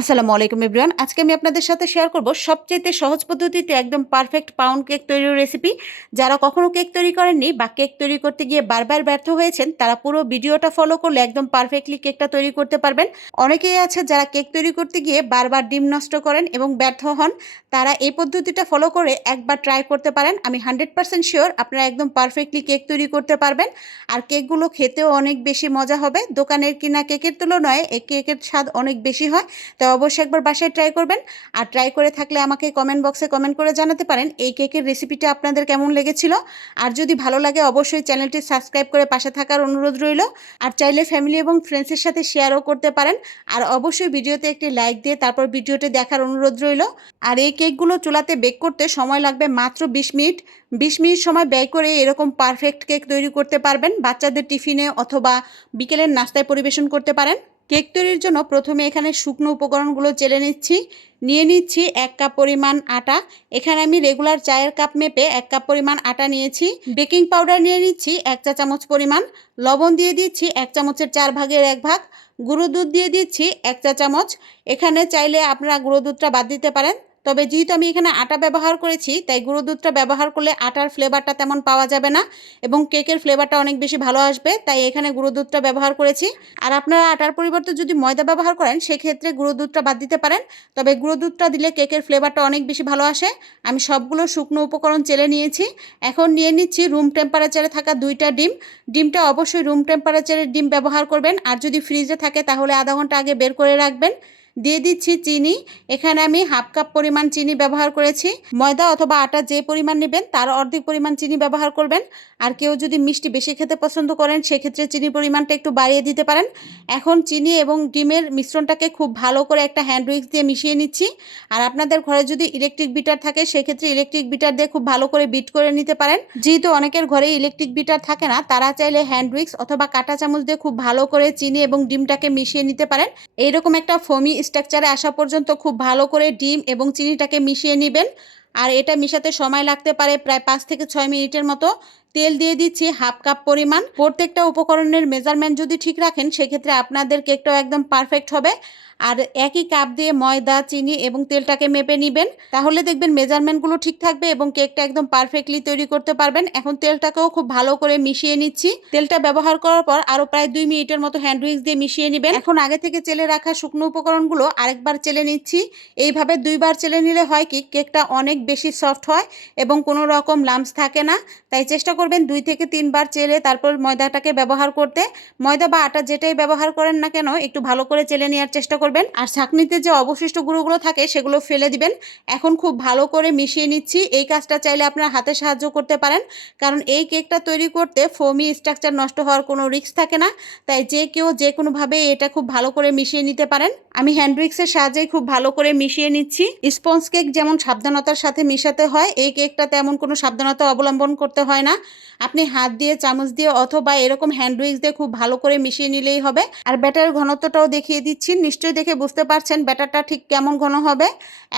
আসসালামু আলাইকুম এভরিওয়ান। আজকে আমি আপনাদের সাথে শেয়ার করব সবচাইতে সহজ পদ্ধতিতে একদম পারফেক্ট পাউন্ড কেক তৈরির রেসিপি। যারা কখনো কেক তৈরি করেননি বা কেক তৈরি করতে গিয়ে বারবার ব্যর্থ হয়েছেন, তারা পুরো ভিডিওটা ফলো করলে একদম পারফেক্টলি কেকটা তৈরি করতে পারবেন। অনেকেই আছে যারা কেক তৈরি করতে গিয়ে বারবার ডিম নষ্ট করেন এবং ব্যর্থ হন। তারা এই পদ্ধতিটা ফলো করে একবার ট্রাই করতে পারেন। আমি 100% শিওর আপনারা একদম পারফেক্টলি কেক তৈরি করতে পারবেন। আর কেকগুলো খেতেও অনেক বেশি মজা হবে। দোকানের কিনা কেকের তুলনায় এই কেকের স্বাদ অনেক বেশি হয়। তো অবশ্যই একবার বাসায় ট্রাই করবেন। আর ট্রাই করে থাকলে আমাকে কমেন্ট বক্সে কমেন্ট করে জানাতে পারেন এই কেকের রেসিপিটা আপনাদের কেমন লেগেছিল। আর যদি ভালো লাগে অবশ্যই চ্যানেলটি সাবস্ক্রাইব করে পাশে থাকার অনুরোধ রইল। আর চাইলে ফ্যামিলি এবং ফ্রেন্ডসের সাথে শেয়ারও করতে পারেন। আর অবশ্যই ভিডিওতে একটি লাইক দিয়ে তারপর ভিডিওটি দেখার অনুরোধ রইল। আর এই কেকগুলো চুলাতে বেক করতে সময় লাগবে মাত্র 20 মিনিট। 20 মিনিট সময় ব্যয় করে এরকম পারফেক্ট কেক তৈরি করতে পারবেন। বাচ্চাদের টিফিনে অথবা বিকেলের নাস্তায় পরিবেশন করতে পারেন। কেক তৈরির জন্য প্রথমে এখানে শুকনো উপকরণগুলো চেলে নিয়ে নিচ্ছি 1 কাপ পরিমাণ আটা। এখানে আমি রেগুলার চায়ের কাপ মেপে 1 কাপ পরিমাণ আটা নিয়েছি। বেকিং পাউডার নিয়ে নিচ্ছি 1 চা চামচ পরিমাণ। লবণ দিয়ে দিচ্ছি 1 চামচের 4 ভাগের 1 ভাগ। গুঁড়ো দুধ দিয়ে দিচ্ছি 1 চা চামচ। এখানে চাইলে আপনারা গুঁড়ো দুধটা বাদ দিতে পারেন। তবে যেহেতু আমি এখানে আটা ব্যবহার করেছি, তাই গুঁড়ো দুধটা ব্যবহার করলে আটার ফ্লেভারটা তেমন পাওয়া যাবে না এবং কেকের ফ্লেভারটা অনেক বেশি ভালো আসবে, তাই এখানে গুঁড়ো দুধটা ব্যবহার করেছি। আর আপনারা আটার পরিবর্তে যদি ময়দা ব্যবহার করেন, সেক্ষেত্রে গুঁড়ো দুধটা বাদ দিতে পারেন। তবে গুঁড়ো দুধটা দিলে কেকের ফ্লেভারটা অনেক বেশি ভালো আসে। আমি সবগুলো শুকনো উপকরণ চেলে নিয়েছি। এখন নিয়ে নিচ্ছি রুম টেম্পারেচারে থাকা 2টা ডিম। ডিমটা অবশ্যই রুম টেম্পারেচারের ডিম ব্যবহার করবেন। আর যদি ফ্রিজে থাকে তাহলে আধা ঘন্টা আগে বের করে রাখবেন। দিয়ে দিচ্ছি চিনি। এখানে আমি 1/2 কাপ পরিমাণ চিনি ব্যবহার করেছি। ময়দা অথবা আটা যে পরিমাণ নেবেন তার অর্ধেক পরিমাণ চিনি ব্যবহার করবেন। আর কেউ যদি মিষ্টি বেশি খেতে পছন্দ করেন, সেক্ষেত্রে চিনির পরিমাণটা একটু বাড়িয়ে দিতে পারেন। এখন চিনি এবং ডিমের মিশ্রণটাকে খুব ভালো করে একটা হ্যান্ড উইক্স দিয়ে মিশিয়ে নিচ্ছি। আর আপনাদের ঘরে যদি ইলেকট্রিক বিটার থাকে, সেক্ষেত্রে ইলেকট্রিক বিটার দিয়ে খুব ভালো করে বিট করে নিতে পারেন। যেহেতু অনেকের ঘরে ইলেকট্রিক বিটার থাকে না, তারা চাইলে হ্যান্ড উইক্স অথবা কাঁটা চামচ দিয়ে খুব ভালো করে চিনি এবং ডিমটাকে মিশিয়ে নিতে পারেন। এইরকম একটা ফোমি স্ট্রাকচারে আসা পর্যন্ত খুব ভালো করে ডিম এবং চিনিটাকে মিশিয়ে নেবেন। আর এটা মিশাতে সময় লাগতে পারে প্রায় 5 থেকে 6 মিনিটের মতো। তেল দিয়ে দিচ্ছি 1/2 কাপ পরিমাণ। প্রত্যেকটা উপকরণের মেজারমেন্ট যদি ঠিক রাখেন, সেক্ষেত্রে আপনাদের কেকটাও একদম পারফেক্ট হবে। আর একই কাপ দিয়ে ময়দা, চিনি এবং তেলটাকে মেপে নেবেন। তাহলে দেখবেন মেজারমেন্টগুলো ঠিক থাকবে এবং কেকটা একদম পারফেক্টলি তৈরি করতে পারবেন। এখন তেলটাকেও খুব ভালো করে মিশিয়ে নিচ্ছি। তেলটা ব্যবহার করার পর আরও প্রায় 2 মিনিটের মতো হ্যান্ড উইক্স দিয়ে মিশিয়ে নেবেন। এখন আগে থেকে চেলে রাখা শুকনো উপকরণগুলো আরেকবার চেলে নিচ্ছি। এইভাবে 2বার চেলে নিলে হয় কি, কেকটা অনেক বেশি সফট হয় এবং কোনো রকম লাম্পস থাকে না। তাই চেষ্টা করবেন 2 থেকে 3বার চেলে তারপর ময়দাটাকে ব্যবহার করতে। ময়দা বা আটা যেটাই ব্যবহার করেন না কেন, একটু ভালো করে চেলে নেওয়ার চেষ্টা করবেন। আর ছাঁকনিতে যে অবশিষ্ট গুঁড়োগুলো থাকে সেগুলো ফেলে দিবেন। এখন খুব ভালো করে মিশিয়ে নিচ্ছি। এই কাজটা চাইলে আপনার হাতে সাহায্য করতে পারেন, কারণ এই কেকটা তৈরি করতে ফোমি স্ট্রাকচার নষ্ট হওয়ার কোনো রিস্ক থাকে না। তাই যে কেউ যে কোনোভাবে এটা খুব ভালো করে মিশিয়ে নিতে পারেন। আমি হ্যান্ড উইক্সের সাহায্যে খুব ভালো করে মিশিয়ে নিচ্ছি। স্পঞ্জ কেক যেমন সাবধানতার সাথে মিশাতে হয়, এই কেকটা তেমন কোনো সাবধানতা অবলম্বন করতে হয় না। আপনি হাত দিয়ে, চামচ দিয়ে অথবা এরকম হ্যান্ড উইক্স দিয়ে খুব ভালো করে মিশিয়ে নিলেই হবে। আর ব্যাটারের ঘনত্বটাও দেখিয়ে দিচ্ছি। নিশ্চয়ই দেখে বুঝতে পারছেন ব্যাটারটা ঠিক কেমন ঘন হবে।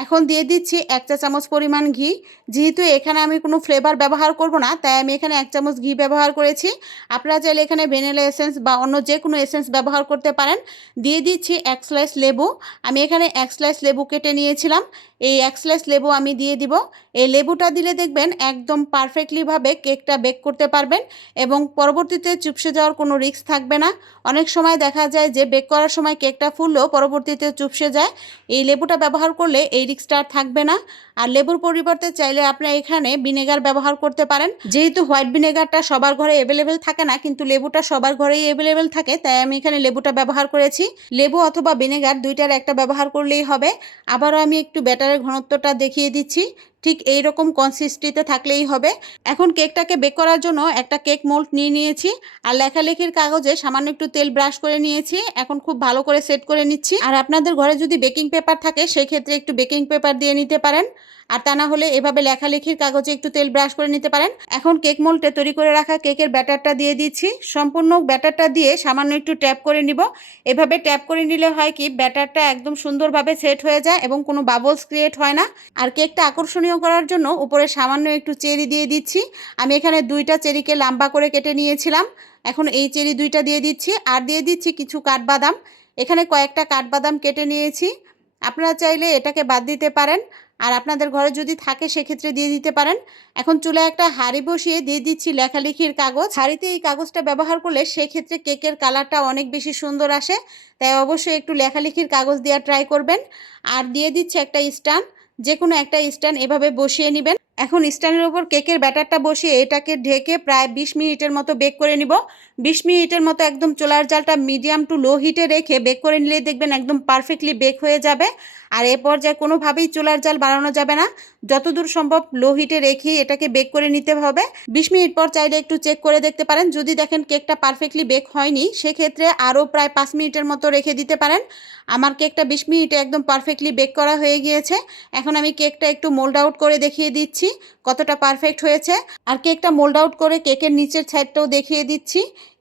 এখন দিয়ে দিচ্ছি 1 চা চামচ পরিমাণ ঘি। যেহেতু এখানে আমি কোনো ফ্লেভার ব্যবহার করব না, তাই আমি এখানে 1 চামচ ঘি ব্যবহার করেছি। আপনারা চাইলে এখানে ভ্যানিলা এসেন্স বা অন্য যে কোনো এসেন্স ব্যবহার করতে পারেন। দিয়ে দিচ্ছি 1 স্লাইস লেবু। আমি এখানে 1 স্লাইস লেবু কেটে নিয়েছিলাম। এই 1 স্লাইস লেবু আমি দিয়ে দিব। এই লেবুটা দিলে দেখবেন একদম পারফেক্টলিভাবে কেকটা বেক করতে পারবেন এবং পরবর্তীতে চুপসে যাওয়ার কোনো রিস্ক থাকবে না। অনেক সময় দেখা যায় যে বেক করার সময় কেকটা ফুললেও পরবর্তীতে চুপসে যায়। এই লেবুটা ব্যবহার করলে এই রিস্কটা আর থাকবে না। আর লেবুর পরিবর্তে চাইলে আপনারা এখানে ভিনেগার ব্যবহার করতে পারেন। যেহেতু হোয়াইট ভিনেগারটা সবার ঘরে অ্যাভেলেবেল থাকে না, কিন্তু লেবুটা সবার ঘরেই অ্যাভেলেবেল থাকে, তাই আমি এখানে লেবুটা ব্যবহার করেছি। লেবু অথবা ভিনেগার দুইটার একটা ব্যবহার করলেই হবে। আবারও আমি একটু ব্যাটারের ঘনত্বটা দেখিয়ে দিচ্ছি। ঠিক এই রকম কনসিস্টেন্সিতে থাকলেই হবে। এখন কেকটাকে বেক করার জন্য একটা কেক মোল্ড নিয়ে নিয়েছি আর লেখালেখির কাগজে সামান্য একটু তেল ব্রাশ করে নিয়েছি। এখন খুব ভালো করে সেট করে নিচ্ছি। আর আপনাদের ঘরে যদি বেকিং পেপার থাকে, সেই ক্ষেত্রে একটু বেকিং পেপার দিয়ে নিতে পারেন। আর তা না হলে এভাবে লেখালেখির কাগজে একটু তেল ব্রাশ করে নিতে পারেন। এখন কেক মোল্ডে তৈরি করে রাখা কেকের ব্যাটারটা দিয়ে দিচ্ছি। সম্পূর্ণ ব্যাটারটা দিয়ে সামান্য একটু ট্যাপ করে নিব। এভাবে ট্যাপ করে নিলে হয় কি, ব্যাটারটা একদম সুন্দরভাবে সেট হয়ে যায় এবং কোনো বাবলস ক্রিয়েট হয় না। আর কেকটা আকর্ষণীয় করার জন্য উপরে সামান্য একটু চেরি দিয়ে দিচ্ছি। আমি এখানে 2টা চেরিকে লম্বা করে কেটে নিয়েছিলাম। এখন এই চেরি 2টা দিয়ে দিচ্ছি। আর দিয়ে দিচ্ছি কিছু কাঠবাদাম। এখানে কয়েকটা কাঠবাদাম কেটে নিয়েছি। আপনারা চাইলে এটাকে বাদ দিতে পারেন, আর আপনাদের ঘরে যদি থাকে সেক্ষেত্রে দিয়ে দিতে পারেন। এখন চুলায় একটা হাঁড়ি বসিয়ে দিয়ে দিচ্ছি লেখালেখির কাগজ। হাঁড়িতে এই কাগজটা ব্যবহার করলে সেক্ষেত্রে কেকের কালারটা অনেক বেশি সুন্দর আসে, তাই অবশ্যই একটু লেখালেখির কাগজ দেওয়া ট্রাই করবেন। আর দিয়ে দিচ্ছে একটা স্ট্যান্ড, যে কোনো একটা স্ট্যান্ড এভাবে বসিয়ে নেবেন। এখন স্ট্যান্ডের উপর কেকের ব্যাটারটা বসিয়ে এটাকে ঢেকে প্রায় 20 মিনিটের মতো বেক করে নিব। 20 মিনিটের মতো একদম চুলার জালটা মিডিয়াম টু লো হিটে রেখে বেক করে নিলে দেখবেন একদম পারফেক্টলি বেক হয়ে যাবে। আর এ পর্যায়ে কোনোভাবেই চুলার জাল বাড়ানো যাবে না, যতদূর সম্ভব লো হিটে রেখেই এটাকে বেক করে নিতে হবে। 20 মিনিট পর চাইলে একটু চেক করে দেখতে পারেন, যদি দেখেন কেকটা পারফেক্টলি বেক হয়নি সেক্ষেত্রে আরও প্রায় 5 মিনিটের মতো রেখে দিতে পারেন। আমার কেকটা 20 মিনিটে একদম পারফেক্টলি বেক করা হয়ে গিয়েছে। এখন আমি কেকটা একটু মোল্ড আউট করে দেখিয়ে দিচ্ছি কতটা পারফেক্ট হয়েছে। আর কেকটা মোল্ড আউট করে কেকের নিচের সাইডটাও দেখিয়ে দিচ্ছি,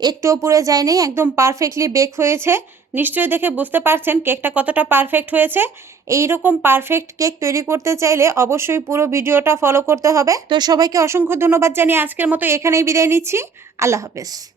একটুও পুড়ে যায়নি, একদম পারফেক্টলি বেক হয়েছে। নিশ্চয়ই দেখে বুঝতে পারছেন কেকটা কতটা পারফেক্ট হয়েছে। এই রকম পারফেক্ট কেক তৈরি করতে চাইলে অবশ্যই পুরো ভিডিওটা ফলো করতে হবে। তো সবাইকে অসংখ্য ধন্যবাদ জানিয়ে আজকের মতো এখানেই বিদায় নিচ্ছি। আল্লাহ হাফেজ।